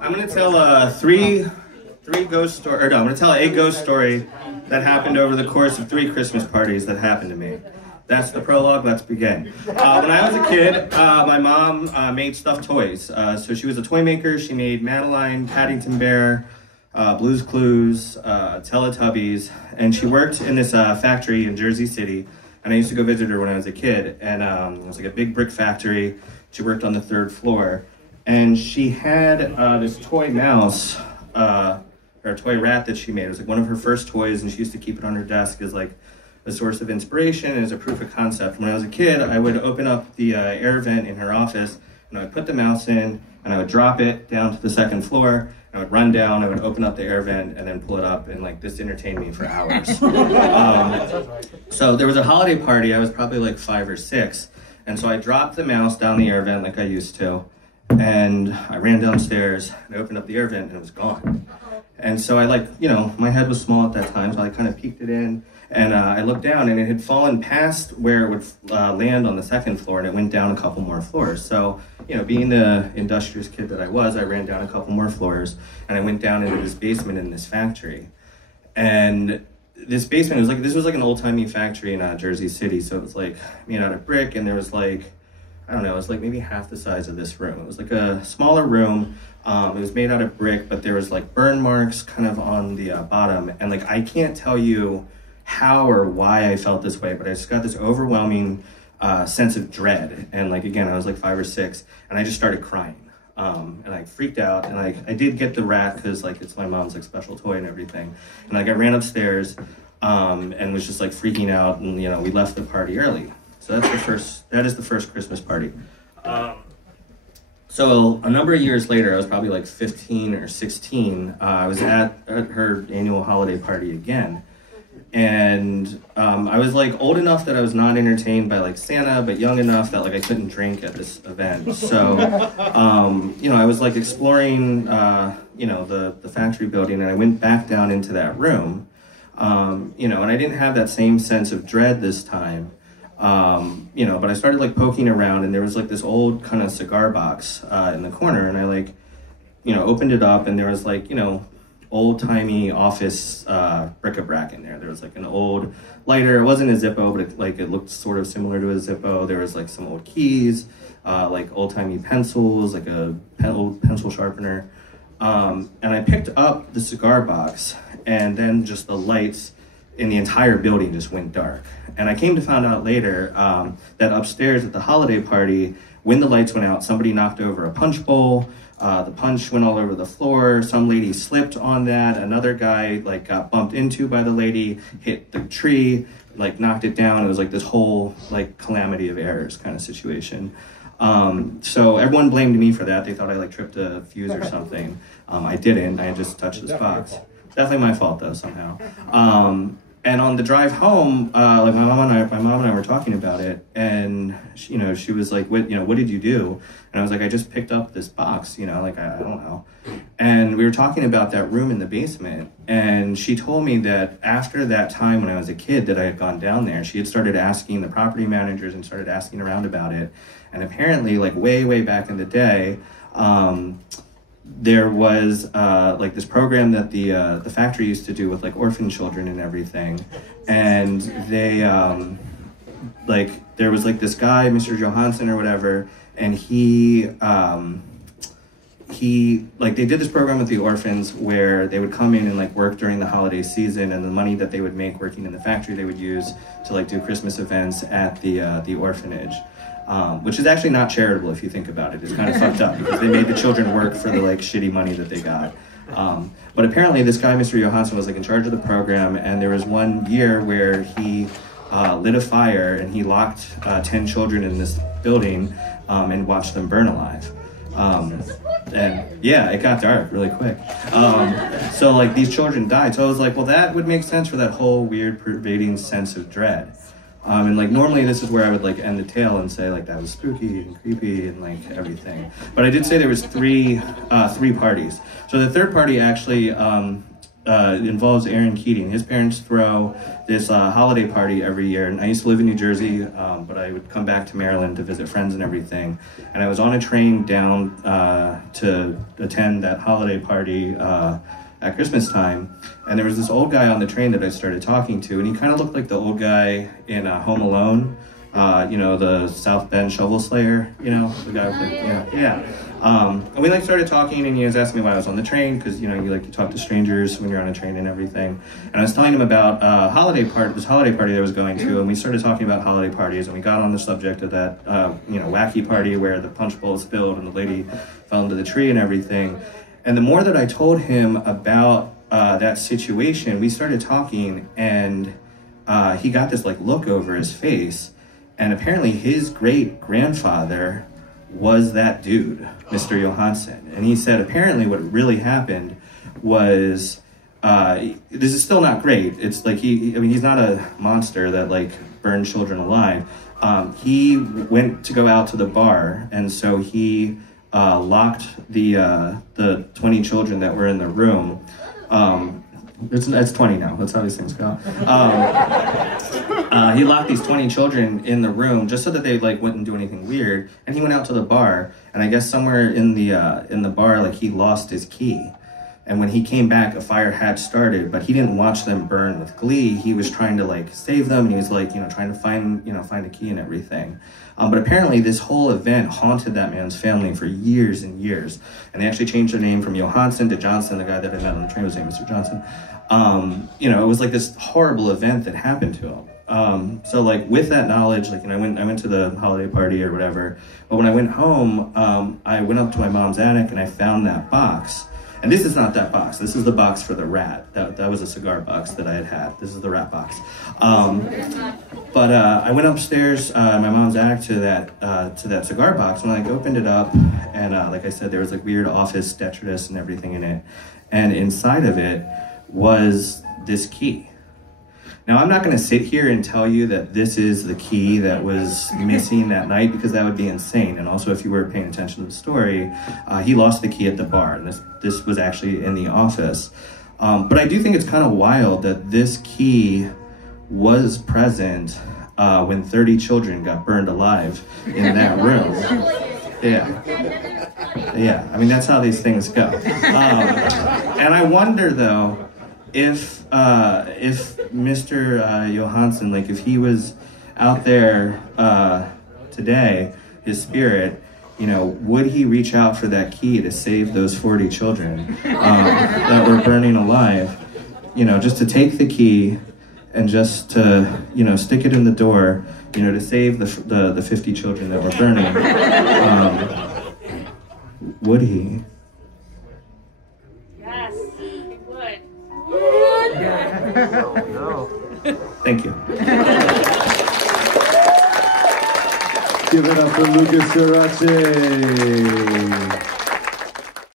I'm going to tell three ghost story, or no, I'm going to tell a ghost story that happened over the course of 3 Christmas parties that happened to me. That's the prologue, let's begin. When I was a kid, my mom made stuffed toys. So she was a toy maker. She made Madeline, Paddington Bear, Blue's Clues, Teletubbies, and she worked in this factory in Jersey City. And I used to go visit her when I was a kid, and it was like a big brick factory. She worked on the 3rd floor, and she had this toy mouse, or a toy rat that she made. It was like one of her first toys, and she used to keep it on her desk as like a source of inspiration and as a proof of concept. When I was a kid, I would open up the air vent in her office, and I would put the mouse in, and I would drop it down to the 2nd floor. I would run down, I would open up the air vent, and then pull it up, and like this entertained me for hours. So there was a holiday party. I was probably like 5 or 6, and so I dropped the mouse down the air vent like I used to, and I ran downstairs and opened up the air vent, and it was gone. And so I my head was small at that time, so I kind of peeked it in, and I looked down, and it had fallen past where it would land on the 2nd floor, and it went down a couple more floors. So, being the industrious kid that I was, I ran down a couple more floors, and I went down into this basement in this factory. And this basement this was like an old-timey factory in Jersey City, so it was like made out of brick, and there was like, I don't know, it was like maybe half the size of this room. It was like a smaller room. It was made out of brick, but there was like burn marks kind of on the bottom, and like I can't tell you how or why I felt this way, but I just got this overwhelming sense of dread. And like, again, I was like 5 or 6, and I just started crying. And I freaked out, and like I did get the rat because like it's my mom's like special toy and everything. And like I ran upstairs and was just like freaking out, and we left the party early. So that is the first Christmas party. So a number of years later, I was probably like 15 or 16, I was at her annual holiday party again. And I was like old enough that I was not entertained by like Santa, but young enough that like I couldn't drink at this event. So, I was like exploring, the factory building, and I went back down into that room, and I didn't have that same sense of dread this time, but I started like poking around, and there was like this old kind of cigar box in the corner, and I like, opened it up, and there was like, old-timey office bric-a-brac in there. There was like an old lighter. It wasn't a Zippo, but it looked sort of similar to a Zippo. There was like some old keys, like old-timey pencils, like a old pencil sharpener. And I picked up the cigar box, and then just the lights in the entire building just went dark. And I came to find out later that upstairs at the holiday party, when the lights went out, somebody knocked over a punch bowl. The punch went all over the floor. Some lady slipped on that. Another guy like got bumped into by the lady, hit the tree, like knocked it down. It was like this whole like calamity of errors kind of situation. So everyone blamed me for that. They thought I like tripped a fuse or something. I didn't. I just touched this box. Definitely my fault though somehow. And on the drive home, like my mom and I were talking about it, and she was like, "What did you do?" And I was like, "I just picked up this box, I don't know." And we were talking about that room in the basement, and she told me that after that time when I was a kid that I had gone down there, she had started asking the property managers and started asking around about it, and apparently, like way back in the day, there was like this program that the factory used to do with like orphan children and everything, and they there was like this guy, Mr. Johansson or whatever, and he they did this program with the orphans where they would come in and like work during the holiday season, and the money that they would make working in the factory they would use to like do Christmas events at the orphanage. Which is actually not charitable if you think about it. It's kind of fucked up because they made the children work for the like shitty money that they got. But apparently this guy, Mr. Johansson, was like in charge of the program, and there was one year where he lit a fire and he locked 10 children in this building and watched them burn alive. And yeah, it got dark really quick. So like these children died. So I was like, well, that would make sense for that whole weird pervading sense of dread. And like normally this is where I would like end the tale and say like that was spooky and creepy and like everything. But I did say there was three parties. So the third party actually involves Aaron Keating. His parents throw this holiday party every year, and I used to live in New Jersey, but I would come back to Maryland to visit friends and everything. And I was on a train down to attend that holiday party at Christmas time, and there was this old guy on the train that I started talking to, and he kind of looked like the old guy in Home Alone, you know, the South Bend shovel slayer, you know, the guy with the, yeah. And we like started talking, and he was asking me why I was on the train, because, you know, you like to talk to strangers when you're on a train and everything. And I was telling him about this holiday party that I was going to, and we started talking about holiday parties, and we got on the subject of that, you know, wacky party where the punch bowl spilled and the lady fell into the tree and everything. And the more that I told him about that situation, we started talking, and he got this like look over his face, and apparently his great-grandfather was that dude, Mr. Johansson. And he said apparently what really happened was, this is still not great. It's like I mean, he's not a monster that like burned children alive. He went to go out to the bar, and so he locked the 20 children that were in the room. It's 20 now. That's how these things go. He locked these 20 children in the room just so that they like wouldn't do anything weird. And he went out to the bar, and I guess somewhere in the bar, like he lost his key. And when he came back, a fire had started, but he didn't watch them burn with glee. He was trying to like save them, and he was like, you know, trying to find a key and everything. But apparently this whole event haunted that man's family for years and years. And they actually changed their name from Johansson to Johnson. The guy that I met on the train was named Mr. Johnson. You know, it was like this horrible event that happened to him. So like with that knowledge, like, you know, I went to the holiday party or whatever. But when I went home, I went up to my mom's attic and I found that box. And this is not that box. This is the box for the rat. That was a cigar box that I had. This is the rat box. But I went upstairs, my mom's attic, to that cigar box, and I like opened it up, and like I said, there was like weird office detritus and everything in it, and inside of it was this key. Now, I'm not going to sit here and tell you that this is the key that was missing that night, because that would be insane. And also, if you were paying attention to the story, he lost the key at the bar, and this was actually in the office. But I do think it's kind of wild that this key was present when 30 children got burned alive in that room. Yeah. I mean, that's how these things go. And I wonder, though, if Mr. Johansson, like, if he was out there today, his spirit, you know, would he reach out for that key to save those 40 children that were burning alive? You know, just to take the key and just to, you know, stick it in the door, you know, to save the 50 children that were burning. Would he? Yes, he would. Thank you. Give it up for Lucas Gerace.